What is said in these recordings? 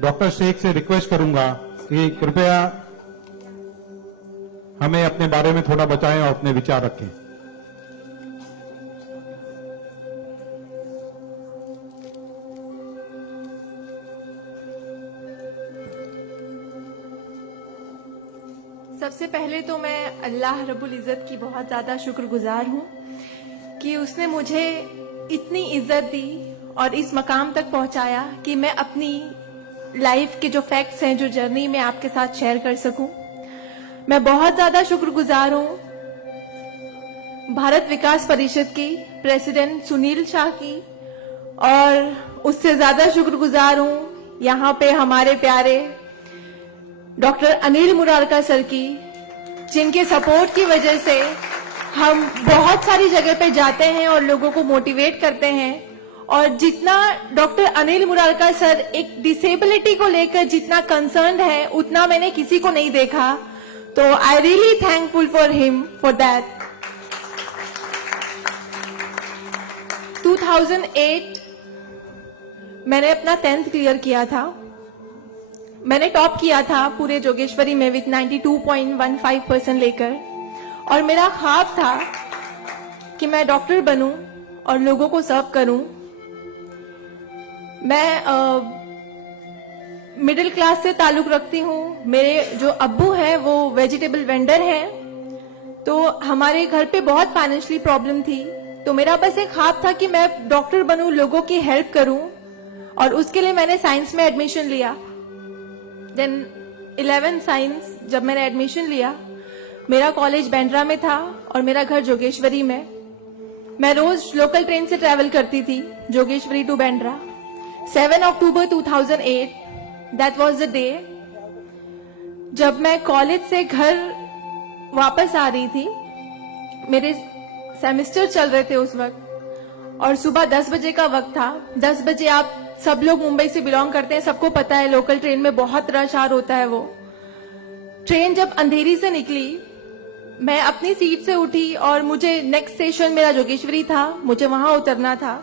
Doctor Sheikh से request करूंगा कि कृपया हमें अपने बारे में थोड़ा बताएं और अपने विचार रखें। सबसे पहले तो मैं अल्लाह रब्बुल इज़्ज़त की बहुत ज़्यादा शुक्रगुजार हूँ कि उसने मुझे इतनी इज्जत दी और इस मकाम तक पहुँचाया कि मैं अपनी लाइफ के जो फैक्ट्स हैं, जो जर्नी में आपके साथ शेयर कर सकूं। मैं बहुत ज़्यादा शुक्रगुजार हूँ भारत विकास परिषद की प्रेसिडेंट सुनील शाह की, और उससे ज़्यादा शुक्रगुजार हूँ यहाँ पे हमारे प्यारे डॉक्टर अनिल मुरारका सर की, जिनके सपोर्ट की वजह से हम बहुत सारी जगह पे जाते हैं और लोगों को मोटिवेट करते हैं। और जितना डॉक्टर अनिल मुरारका सर एक डिसेबिलिटी को लेकर जितना कंसर्न्ड है, उतना मैंने किसी को नहीं देखा। तो I really thankful for him for that. 2008 मैंने अपना 10th क्लियर किया था। मैंने टॉप किया था पूरे जोगेश्वरी में विथ 92.15% लेकर, और मेरा ख्वाब था कि मैं डॉक्टर बनूं और लोगों को सर्व करूं। मैं मिडिल क्लास से ताल्लुक रखती हूँ। मेरे जो अब्बू हैं वो वेजिटेबल वेंडर हैं, तो हमारे घर पे बहुत फाइनेंशियली प्रॉब्लम थी। तो मेरा बस एक ख्वाब था कि मैं डॉक्टर बनूं, लोगों की हेल्प करूं, और उसके लिए मैंने साइंस में एडमिशन लिया। देन 11 साइंस जब मैंने एडमिशन लिया, मेरा कॉलेज बांद्रा में था और मेरा घर जोगेश्वरी में। मैं रोज लोकल ट्रेन से ट्रैवल करती थी Jogeshwari to Bandra. 7 October 2008 that was the day जब मैं कॉलेज से घर वापस आ रही थी। मेरे सेमेस्टर चल रहे थे उस वक्त, और सुबह 10 बजे का वक्त था। 10 बजे आप सब लोग मुंबई से बिलोंग करते हैं, सबको पता है लोकल ट्रेन में बहुत रश आर होता है। वो ट्रेन जब अंधेरी से निकली, मैं अपनी सीट से उठी और मुझे नेक्स्ट स्टेशन मेरा जोगेश्वरी था, मुझे वहां उतरना था।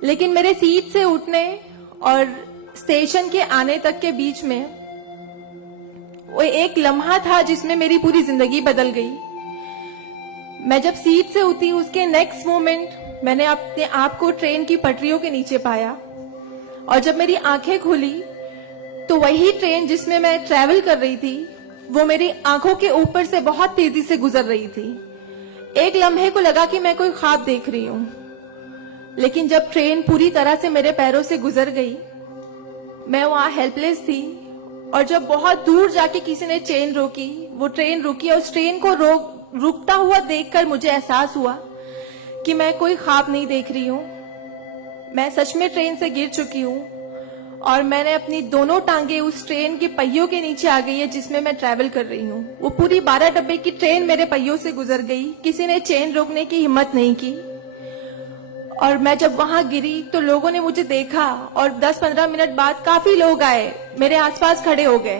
लेकिन मेरे सीट से उठने और स्टेशन के आने तक के बीच में वो एक लम्हा था जिसमें मेरी पूरी जिंदगी बदल गई। मैं जब सीट से उठी, उसके नेक्स्ट मोमेंट मैंने अपने आप को ट्रेन की पटरियों के नीचे पाया, और जब मेरी आंखें खुली तो वही ट्रेन जिसमें मैं ट्रैवल कर रही थी वो मेरी आंखों के ऊपर से बहुत तेजी से गुजर रही थी। एक लम्हे को लगा कि मैं कोई ख्वाब देख रही हूं, लेकिन जब ट्रेन पूरी तरह से मेरे पैरों से गुजर गई, मैं वहां हेल्पलेस थी। और जब बहुत दूर जाके किसी ने चेन रोकी, वो ट्रेन रुकी, और उस ट्रेन को रुकता हुआ देखकर मुझे एहसास हुआ कि मैं कोई ख्वाब नहीं देख रही हूं, मैं सच में ट्रेन से गिर चुकी हूं, और मैंने अपनी दोनों टांगे उस ट्रेन के पहियों के नीचे आ गई है जिसमें मैं ट्रैवल कर रही हूँ। वो पूरी 12 डब्बे की ट्रेन मेरे पहियों से गुजर गई, किसी ने चेन रोकने की हिम्मत नहीं की। और मैं जब वहां गिरी तो लोगों ने मुझे देखा, और 10-15 मिनट बाद काफी लोग आए, मेरे आसपास खड़े हो गए।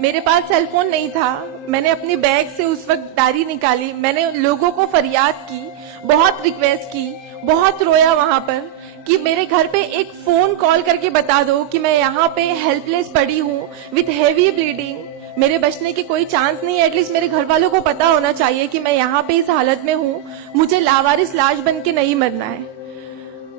मेरे पास सेलफोन नहीं था। मैंने अपनी बैग से उस वक्त डायरी निकाली, मैंने लोगों को फरियाद की, बहुत रिक्वेस्ट की, बहुत रोया वहां पर कि मेरे घर पे एक फोन कॉल करके बता दो कि मैं यहाँ पे हेल्पलेस पड़ी हूँ विथ हेवी ब्लीडिंग, मेरे बचने की कोई चांस नहीं है। एटलीस्ट मेरे घर वालों को पता होना चाहिए कि मैं यहाँ पे इस हालत में हूँ, मुझे लावारिस लाश बन के नहीं मरना है।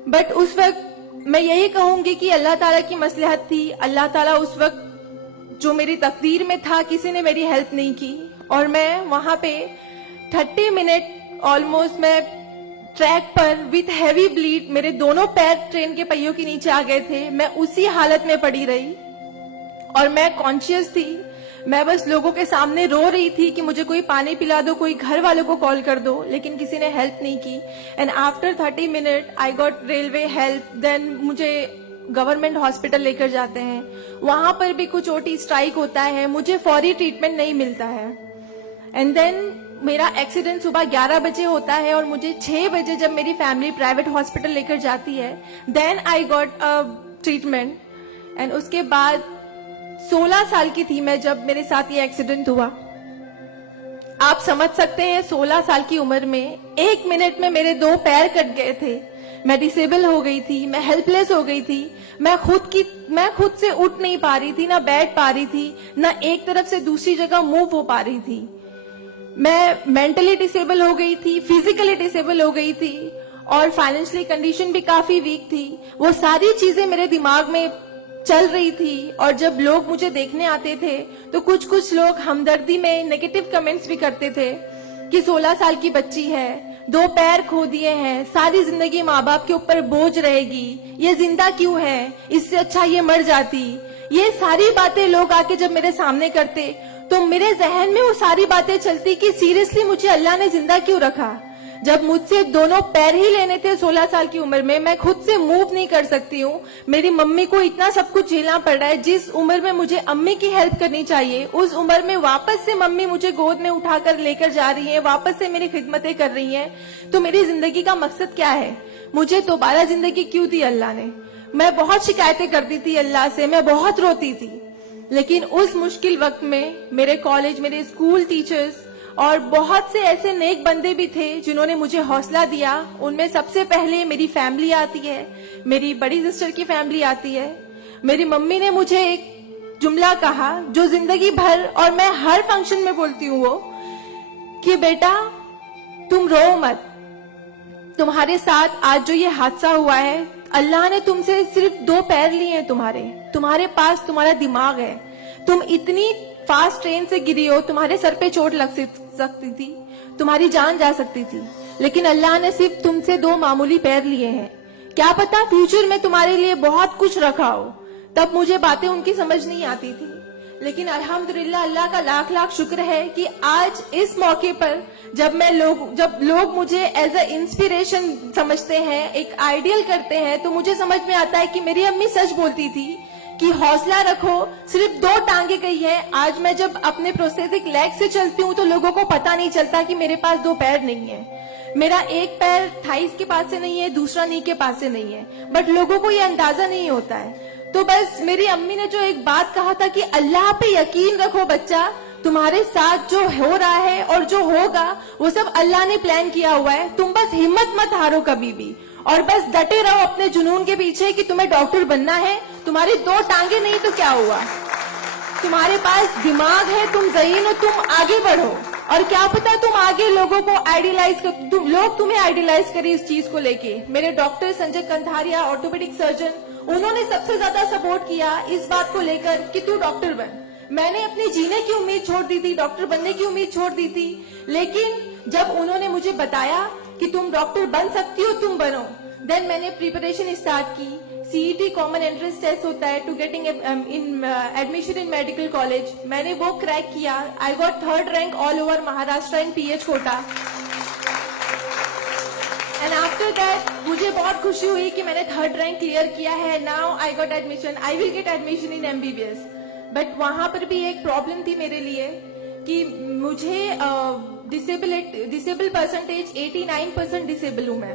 बट उस वक्त मैं यही कहूंगी कि अल्लाह ताला की मसलहत थी। अल्लाह ताला उस वक्त जो मेरी तकदीर में था, किसी ने मेरी हेल्प नहीं की, और मैं वहां पे 30 मिनट ऑलमोस्ट मैं ट्रैक पर विथ हैवी ब्लीड, मेरे दोनों पैर ट्रेन के पहियों के नीचे आ गए थे। मैं उसी हालत में पड़ी रही और मैं कॉन्शियस थी। मैं बस लोगों के सामने रो रही थी कि मुझे कोई पानी पिला दो, कोई घर वालों को कॉल कर दो, लेकिन किसी ने हेल्प नहीं की। And after 30 minute I got railway help. Then मुझे गवर्नमेंट हॉस्पिटल लेकर जाते हैं, वहां पर भी कुछ ओटी स्ट्राइक होता है, मुझे फौरी ट्रीटमेंट नहीं मिलता है। एंड देन मेरा एक्सीडेंट सुबह 11 बजे होता है, और मुझे 6 बजे जब मेरी फैमिली प्राइवेट हॉस्पिटल लेकर जाती है, then I got a treatment. And उसके बाद 16 साल की थी मैं जब मेरे साथ ये एक्सीडेंट हुआ। आप समझ सकते हैं 16 साल की उम्र में 1 मिनट में मेरे 2 पैर कट गए थे, मैं डिसेबल हो गई थी, मैं हेल्पलेस हो गई थी। मैं खुद से उठ नहीं पा रही थी, ना बैठ पा रही थी, ना एक तरफ से दूसरी जगह मूव हो पा रही थी। मैं मेंटली डिसेबल हो गई थी, फिजिकली डिसेबल हो गई थी और फाइनेंशियली कंडीशन भी काफी वीक थी। वो सारी चीजें मेरे दिमाग में चल रही थी और जब लोग मुझे देखने आते थे तो कुछ लोग हमदर्दी में नेगेटिव कमेंट्स भी करते थे कि 16 साल की बच्ची है, 2 पैर खो दिए हैं, सारी जिंदगी माँ बाप के ऊपर बोझ रहेगी, ये जिंदा क्यों है, इससे अच्छा ये मर जाती। ये सारी बातें लोग आके जब मेरे सामने करते तो मेरे जहन में वो सारी बातें चलती कि सीरियसली मुझे अल्लाह ने जिंदा क्यों रखा, जब मुझसे दोनों पैर ही लेने थे 16 साल की उम्र में। मैं खुद से मूव नहीं कर सकती हूँ, मेरी मम्मी को इतना सब कुछ झेलना पड़ रहा है। जिस उम्र में मुझे अम्मी की हेल्प करनी चाहिए उस उम्र में वापस से मम्मी मुझे गोद में उठाकर लेकर जा रही है, वापस से मेरी खिदमतें कर रही हैं। तो मेरी जिंदगी का मकसद क्या है, मुझे दोबारा जिंदगी क्यों दी अल्लाह ने। मैं बहुत शिकायतें करती थी अल्लाह से, मैं बहुत रोती थी, लेकिन उस मुश्किल वक्त में मेरे कॉलेज, मेरे स्कूल टीचर्स और बहुत से ऐसे नेक बंदे भी थे जिन्होंने मुझे हौसला दिया। उनमें सबसे पहले मेरी फैमिली आती है, मेरी बड़ी सिस्टर की फैमिली आती है। मेरी मम्मी ने मुझे एक जुमला कहा जो जिंदगी भर और मैं हर फंक्शन में बोलती हूँ, वो कि बेटा तुम रो मत, तुम्हारे साथ आज जो ये हादसा हुआ है, अल्लाह ने तुमसे सिर्फ 2 पैर लिए हैं, तुम्हारे पास तुम्हारा दिमाग है, तुम इतनी फास्ट ट्रेन से गिरी हो, तुम्हारे सर पे चोट लग सकती थी, तुम्हारी जान जा सकती थी, लेकिन अल्लाह ने सिर्फ तुमसे 2 मामूली पैर लिए हैं। क्या पता फ्यूचर में तुम्हारे लिए बहुत कुछ रखा हो। तब मुझे बातें उनकी समझ नहीं आती थी, लेकिन अल्हम्दुलिल्लाह अल्लाह का लाख लाख शुक्र है कि आज इस मौके पर जब लोग मुझे एज अ इंस्पिरेशन समझते हैं, एक आइडियल करते हैं, तो मुझे समझ में आता है कि मेरी अम्मी सच बोलती थी कि हौसला रखो, सिर्फ 2 टांगे गई है। आज मैं जब अपने प्रोस्थेटिक लेग से चलती हूँ तो लोगों को पता नहीं चलता कि मेरे पास 2 पैर नहीं है, मेरा एक पैर थाइस के पास से नहीं है, दूसरा नी के पास से नहीं है, बट लोगों को ये अंदाजा नहीं होता है। तो बस मेरी अम्मी ने जो एक बात कहा था कि अल्लाह पे यकीन रखो बच्चा, तुम्हारे साथ जो हो रहा है और जो होगा वो सब अल्लाह ने प्लान किया हुआ है, तुम बस हिम्मत मत हारो कभी भी और बस डटे रहो अपने जुनून के पीछे कि तुम्हें डॉक्टर बनना है। तुम्हारी 2 टांगे नहीं तो क्या हुआ, तुम्हारे पास दिमाग है, तुम ज़हीन हो, तुम आगे बढ़ो। और क्या पता तुम आगे लोगों को आइडियलाइज कर, लोग तुम्हें आइडियलाइज करें इस चीज को लेके। मेरे doctor Sanjay Kantharia, orthopaedic surgeon, उन्होंने सबसे ज्यादा सपोर्ट किया इस बात को लेकर कि तू डॉक्टर बन। मैंने अपने जीने की उम्मीद छोड़ दी थी, डॉक्टर बनने की उम्मीद छोड़ दी थी, लेकिन जब उन्होंने मुझे बताया कि तुम डॉक्टर बन सकती हो, तुम बनो, देन मैंने प्रिपरेशन स्टार्ट की। सीईटी कॉमन एंट्रेंस टेस्ट होता है to getting admission in medical college, मैंने वो क्रैक किया। I got 3rd rank all over Maharashtra in PH quota. And after that मुझे बहुत खुशी हुई कि मैंने 3rd रैंक क्लियर किया है। Now I got admission, I will get admission in MBBS. But वहां पर भी एक प्रॉब्लम थी मेरे लिए कि मुझे डिसेबल परसेंटेज 89% डिसेबल हूं मैं,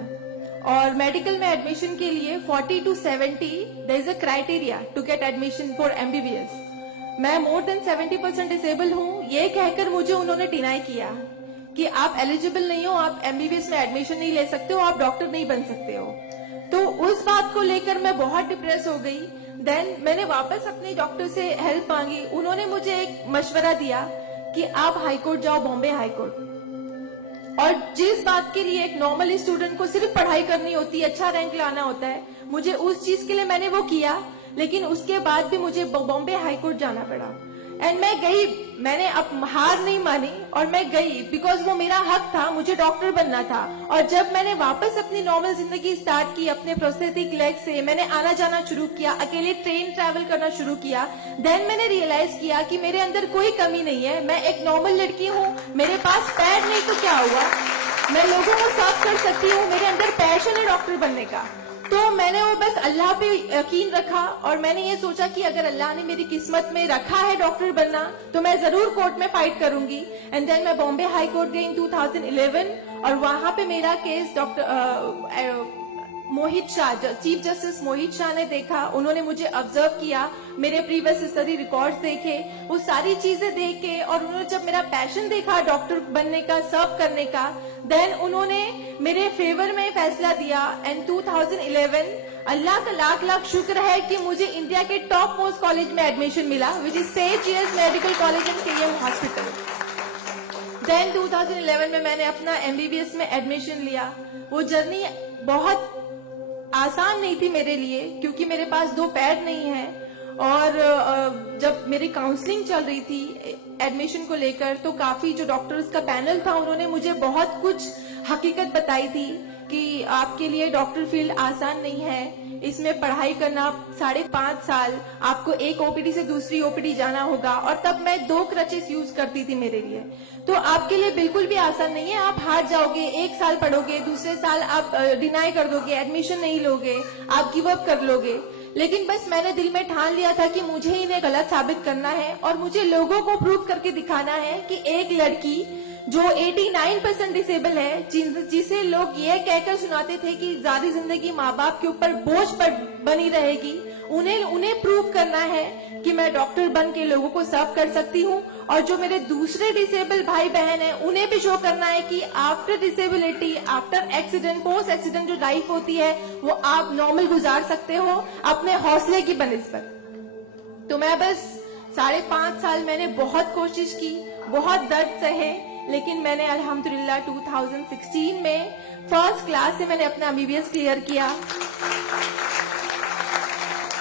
और मेडिकल में एडमिशन के लिए 40 to 70 there is a criteria to get admission for MBBS. मैं मोर देन 70% डिसेबल हूं, ये कहकर मुझे उन्होंने डिनाई किया कि आप एलिजिबल नहीं हो, आप एमबीबीएस में एडमिशन नहीं ले सकते हो, आप डॉक्टर नहीं बन सकते हो। तो उस बात को लेकर मैं बहुत डिप्रेस हो गई। देन मैंने वापस अपने डॉक्टर से हेल्प मांगी, उन्होंने मुझे एक मशवरा दिया कि आप हाईकोर्ट जाओ, बॉम्बे हाईकोर्ट। और जिस बात के लिए एक नॉर्मल स्टूडेंट को सिर्फ पढ़ाई करनी होती है, अच्छा रैंक लाना होता है, मुझे उस चीज के लिए मैंने वो किया, लेकिन उसके बाद भी मुझे बॉम्बे हाईकोर्ट जाना पड़ा। एंड मैं गई, मैंने अब हार नहीं मानी और मैं गई, बिकॉज वो मेरा हक था, मुझे डॉक्टर बनना था। और जब मैंने वापस अपनी नॉर्मल जिंदगी स्टार्ट की अपने प्रोस्थेटिक लेग से, मैंने आना जाना शुरू किया, अकेले ट्रेन ट्रैवल करना शुरू किया, देन मैंने रियलाइज किया कि मेरे अंदर कोई कमी नहीं है, मैं एक नॉर्मल लड़की हूँ, मेरे पास पैर नहीं तो क्या हुआ, मैं लोगों को सर्व कर सकती हूँ, मेरे अंदर पैशन है डॉक्टर बनने का। तो मैंने वो बस अल्लाह पे यकीन रखा और मैंने ये सोचा कि अगर अल्लाह ने मेरी किस्मत में रखा है डॉक्टर बनना तो मैं जरूर कोर्ट में फाइट करूंगी। एंड देन मैं बॉम्बे हाई कोर्ट गई इन 2011 और वहां पे मेरा केस डॉक्टर मोहित शाह, चीफ जस्टिस मोहित शाह ने देखा, उन्होंने मुझे ऑब्जर्व किया, मेरे प्रीवियस स्टडी रिकॉर्ड्स देखे, वो सारी चीजें देख के, और उन्होंने जब मेरा पैशन देखा डॉक्टर बनने का, सर्व करने का, देन उन्होंने मेरे फेवर में फैसला दिया। एंड 2011 अल्लाह का लाख लाख शुक्र है कि मुझे इंडिया के टॉप मोस्ट कॉलेज में एडमिशन मिला, which is Saint GS medical college and KM hospital. Then 2011 में मैंने अपना एमबीबीएस में एडमिशन लिया। वो जर्नी बहुत आसान नहीं थी मेरे लिए, क्योंकि मेरे पास 2 पैर नहीं है। और जब मेरी काउंसलिंग चल रही थी एडमिशन को लेकर, तो काफी जो डॉक्टर्स का पैनल था उन्होंने मुझे बहुत कुछ हकीकत बताई थी कि आपके लिए डॉक्टर फील्ड आसान नहीं है, इसमें पढ़ाई करना 5.5 साल, आपको एक ओपीडी से दूसरी ओपीडी जाना होगा। और तब मैं 2 क्रचेस यूज करती थी मेरे लिए, तो आपके लिए बिल्कुल भी आसान नहीं है। आप हार जाओगे, 1 साल पढ़ोगे, दूसरे साल आप डिनाई कर दोगे, एडमिशन नहीं लोगे, आप गिव अप कर लोगे। लेकिन बस मैंने दिल में ठान लिया था कि मुझे इन्हें गलत साबित करना है और मुझे लोगों को प्रूव करके दिखाना है कि एक लड़की जो 89% डिसेबल है, जिसे लोग ये कहकर सुनाते थे कि सारी जिंदगी माँ बाप के ऊपर बोझ पर बनी रहेगी, उन्हें प्रूव करना है कि मैं डॉक्टर बन के लोगों को सर्व कर सकती हूँ। और जो मेरे दूसरे डिसेबल भाई बहन हैं, उन्हें भी शो करना है कि after disability, after accident, post accident जो लाइफ होती है वो आप नॉर्मल गुजार सकते हो अपने हौसले की बनिस्बत। तो मैं बस 5.5 साल मैंने बहुत कोशिश की, बहुत दर्द सहे, लेकिन मैंने अल्हम्दुलिल्लाह 2016 में फर्स्ट क्लास से मैंने अपना एमबीबीएस क्लियर किया।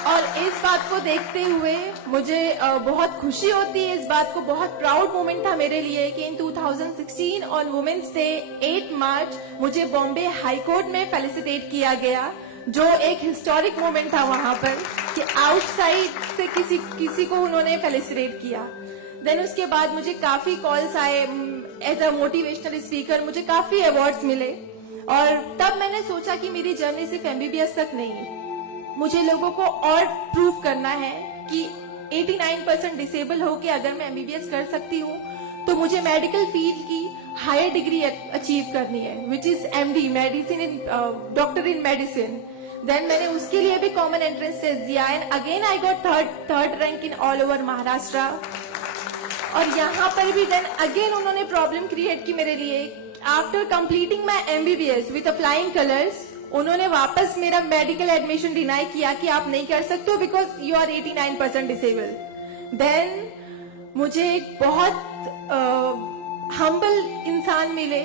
और इस बात को देखते हुए मुझे बहुत खुशी होती है, इस बात को बहुत प्राउड मोमेंट था मेरे लिए कि इन 2016 ऑन वुमेन्स डे 8 मार्च मुझे बॉम्बे हाई कोर्ट में फेलिसिटेट किया गया, जो एक हिस्टोरिक मोमेंट था वहां पर कि आउटसाइड से किसी को उन्होंने फेलिसिटेट किया। देन उसके बाद मुझे काफी कॉल्स आए एज अ मोटिवेशनल स्पीकर, मुझे काफी अवार्ड्स मिले। और तब मैंने सोचा कि मेरी जर्नी सिर्फ एमबीबीएस तक नहीं, मुझे लोगों को और प्रूव करना है कि 89% डिसेबल होके अगर मैं एमबीबीएस कर सकती हूँ तो मुझे मेडिकल फील्ड की हायर डिग्री अचीव करनी है, which is MD, medicine in doctor in medicine. Then मैंने उसके लिए भी कॉमन एंट्रेंस टेस्ट दिया and again I got third rank in all over Maharashtra. और यहाँ पर भी देन अगेन उन्होंने प्रॉब्लम क्रिएट की मेरे लिए। After completing my MBBS with flying colours, उन्होंने वापस मेरा मेडिकल एडमिशन डिनाई किया कि आप नहीं कर सकते हो because you are 89% disable. Then मुझे एक बहुत हम्बल इंसान मिले,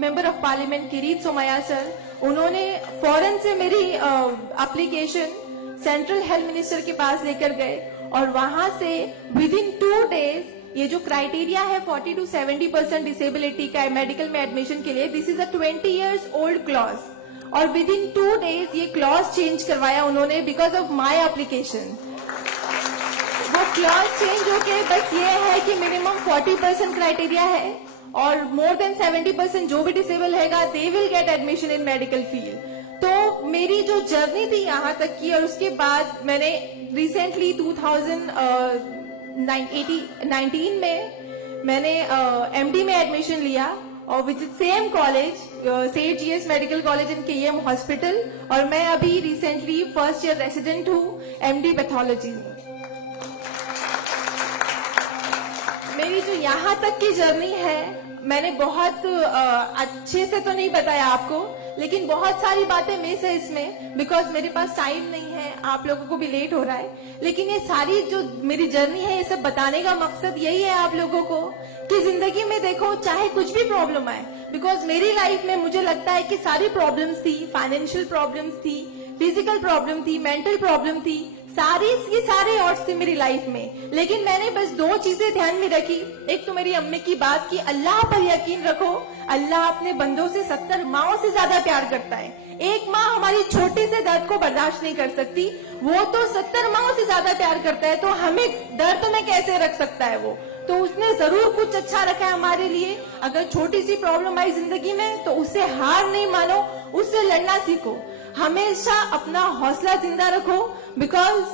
member of parliament Kirit Somaiya sir. उन्होंने फौरन से मेरी एप्लीकेशन सेंट्रल हेल्थ मिनिस्टर के पास लेकर गए और वहां से विद इन 2 डेज ये जो क्राइटेरिया है 40 to 70% डिसेबिलिटी का मेडिकल में एडमिशन के लिए, this is a 20 years old clause, और विद इन 2 डेज ये क्लॉज चेंज करवाया उन्होंने बिकॉज ऑफ माई एप्लीकेशन। वो क्लॉज चेंज होके बस ये है कि मिनिमम 40% क्राइटेरिया है और मोर देन 70% जो भी डिसेबल हैगा they will get admission in medical field. तो मेरी जो जर्नी थी यहाँ तक की, और उसके बाद मैंने रिसेंटली 2019 में मैंने एमडी में एडमिशन लिया और which same college saint GS medical college and KM hospital, और मैं अभी रिसेंटली फर्स्ट ईयर रेसिडेंट हूँ एमडी पैथोलॉजी में। मेरी जो यहाँ तक की जर्नी है मैंने बहुत अच्छे से तो नहीं बताया आपको, लेकिन बहुत सारी बातें मिस है इसमें बिकॉज मेरे पास टाइम नहीं है, आप लोगों को भी लेट हो रहा है। लेकिन ये सारी जो मेरी जर्नी है, ये सब बताने का मकसद यही है आप लोगों को कि जिंदगी में देखो चाहे कुछ भी प्रॉब्लम आए, बिकॉज मेरी लाइफ में मुझे लगता है कि सारी प्रॉब्लम्स थी, फाइनेंशियल प्रॉब्लम्स थी, फिजिकल प्रॉब्लम थी, मेंटल प्रॉब्लम थी, ये सारे ऑड्स थे मेरी लाइफ में। लेकिन मैंने बस 2 चीजें ध्यान में रखी। एक तो मेरी अम्मी की बात की अल्लाह पर यकीन रखो, अल्लाह अपने बंदों से 70 माओं से ज्यादा प्यार करता है। एक माँ हमारी छोटे से दर्द को बर्दाश्त नहीं कर सकती, वो तो 70 माओं से ज्यादा प्यार करता है, तो हमें दर्द में कैसे रख सकता है वो। तो उसने जरूर कुछ अच्छा रखा है हमारे लिए। अगर छोटी सी प्रॉब्लम आई जिंदगी में तो उससे हार नहीं मानो, उससे लड़ना सीखो, हमेशा अपना हौसला जिंदा रखो, बिकॉज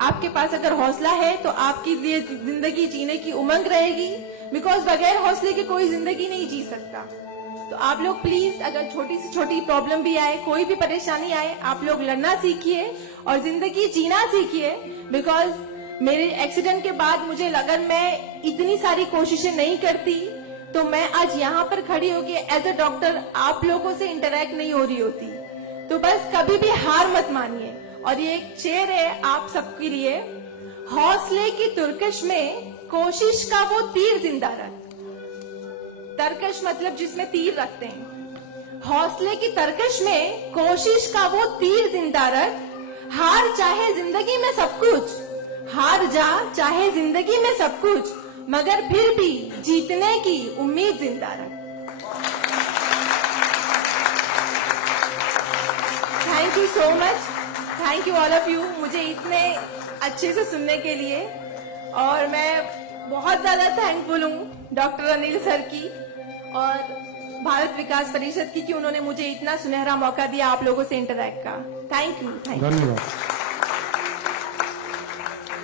आपके पास अगर हौसला है तो आपकी लिए जिंदगी जीने की उमंग रहेगी, बिकॉज बगैर हौसले के कोई जिंदगी नहीं जी सकता। तो आप लोग प्लीज अगर छोटी से छोटी प्रॉब्लम भी आए, कोई भी परेशानी आए, आप लोग लड़ना सीखिए और जिंदगी जीना सीखिए। बिकॉज मेरे एक्सीडेंट के बाद मुझे अगर मैं इतनी सारी कोशिशें नहीं करती तो मैं आज यहाँ पर खड़ी होकर एज अ डॉक्टर आप लोगों से इंटरेक्ट नहीं हो रही होती। तो बस कभी भी हार मत मानिए। और ये एक शेर है आप सबके लिए, हौसले की तुर्कश में कोशिश का वो तीर जिंदा रख। तरकश मतलब जिसमें तीर रखते हैं। हौसले की तरकश में कोशिश का वो तीर जिंदा रख। हार चाहे जिंदगी में सब कुछ, हार जा चाहे जिंदगी में सब कुछ, मगर फिर भी जीतने की उम्मीद जिंदा रख। Thank you so much, thank you all of you, मुझे इतने अच्छे से सुनने के लिए। और मैं बहुत ज्यादा थैंकफुल हूँ डॉक्टर अनिल सर की और भारत विकास परिषद की कि उन्होंने मुझे इतना सुनहरा मौका दिया आप लोगों से इंटरैक्ट का। Thank you. धन्यवाद।